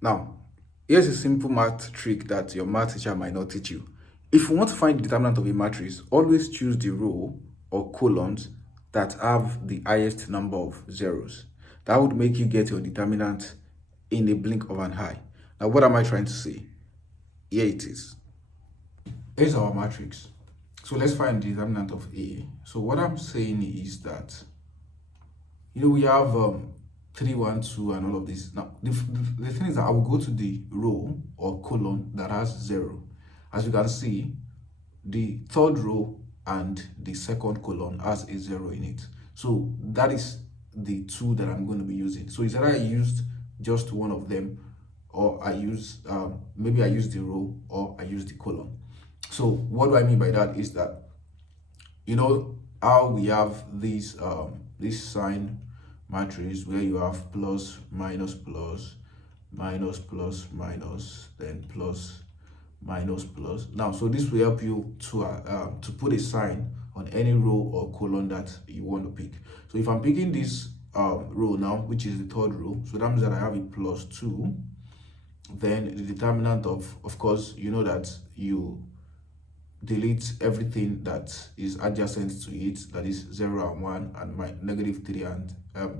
Now, here's a simple math trick that your math teacher might not teach you. If you want to find the determinant of a matrix, always choose the row or columns that have the highest number of zeros. That would make you get your determinant in a blink of an eye. Now, what am I trying to say? Here it is. Here's our matrix. So let's find the determinant of A. So what I'm saying is that, we have 3, 1, 2, and all of this. Now, the thing is that I will go to the row or column that has 0. As you can see, the third row and the second column has a 0 in it. So that is the 2 that I'm going to be using. So it's either I used just one of them, or I use maybe I use the row or I use the column. So what do I mean by that is that, how we have this sign matrix where you have plus, minus, plus, minus, plus, minus, then plus, minus, plus. Now, so this will help you to put a sign on any row or column that you want to pick. So if I'm picking this row now, which is the third row, so that means that I have a plus 2. Then the determinant of course, you know that you delete everything that is adjacent to it, that is 0 and 1 and my negative 3 and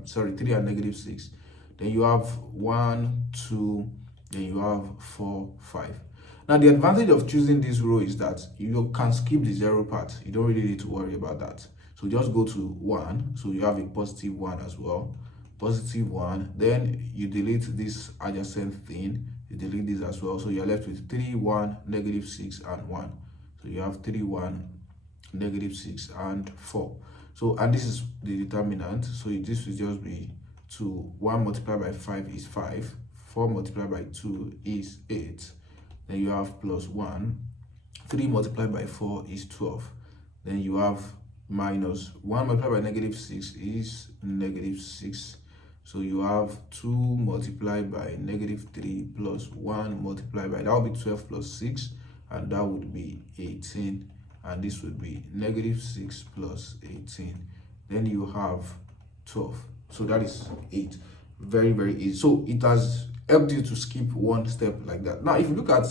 3 and negative 6. Then you have 1, 2, then you have 4, 5. Now the advantage of choosing this row is that you can skip the 0 part. You don't really need to worry about that. So just go to 1, so you have a positive 1 as well, positive 1. Then you delete this adjacent thing, you delete this as well, so you're left with 3, 1, negative 6 and 1. So you have 3, 1, negative 6 and 4. So, and this is the determinant, so this will just be 2. 1 multiplied by 5 is 5, 4 multiplied by 2 is 8. Then you have plus 1, 3 multiplied by 4 is 12. Then you have minus 1 multiplied by negative 6 is negative 6. So you have 2 multiplied by negative 3 plus 1 multiplied by, that will be 12 plus 6, and that would be 18. And this would be negative 6 plus 18. Then you have 12. So that is 8. Very, very easy. So it has helped you to skip one step like that. Now, if you look at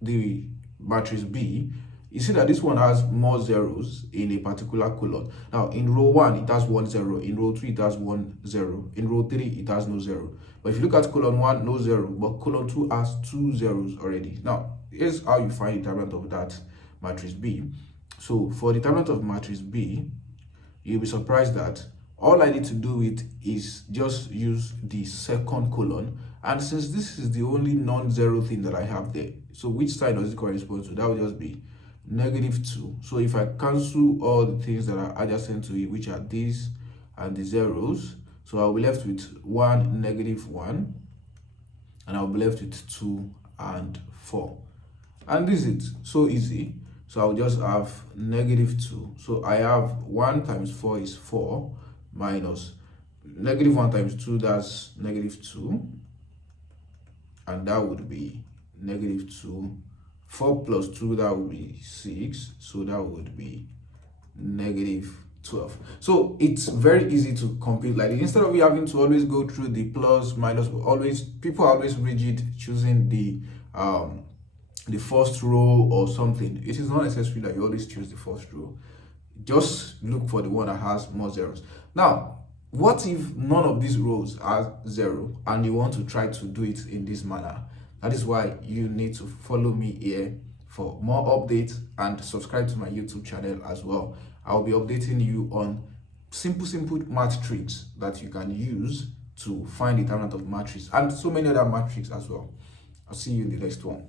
the matrix B, you see that this one has more zeros in a particular column. Now, in row 1, it has 1 0. In row 2, it has 1 0. In row 3, it has no 0. But if you look at column 1, no 0. But column 2 has 2 zeros already. Now, here's how you find the determinant of that matrix B. So, for the determinant of matrix B, you'll be surprised that all I need to do is just use the second column. And since this is the only non-zero thing that I have there, so which side does it correspond to? That will just be negative 2. So if I cancel all the things that are adjacent to it, which are these and the zeros, so I'll be left with 1, negative 1, and I'll be left with 2 and 4. And this is so easy. So I'll just have negative 2. So I have 1 times 4 is 4, minus negative 1 times 2, that's negative 2. And that would be negative 2. 4 plus 2, that would be 6. So that would be negative 12. So it's very easy to compute like this. Instead of you having to always go through the plus, minus, people are always rigid choosing the first row or something. It is not necessary that you always choose the first row. Just look for the one that has more zeros. Now, what if none of these rows are 0 and you want to try to do it in this manner? That is why you need to follow me here for more updates and subscribe to my YouTube channel as well. I'll be updating you on simple math tricks that you can use to find the determinant of matrix and so many other matrix as well. I'll see you in the next one.